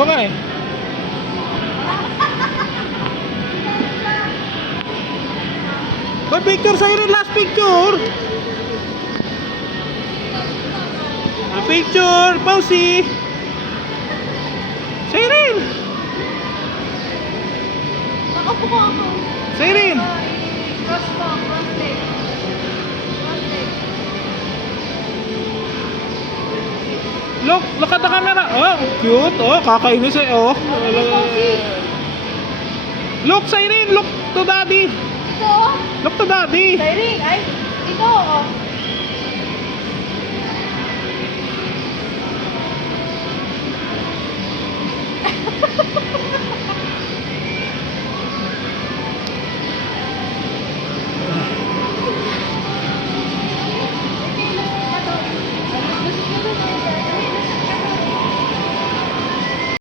Okay. May picture sa'yo rin, last picture. May picture, Pausi. Sa'yo rin. Nakaupo ako. Sa'yo rin. Cross mo, cross leg. Cross leg. Look at the camera. Oh, cute. Oh, kakainis eh. Oh. Look, sa'yo rin. Look to daddy. Ito. Look to daddy. Siren. Ay, ito. Oh.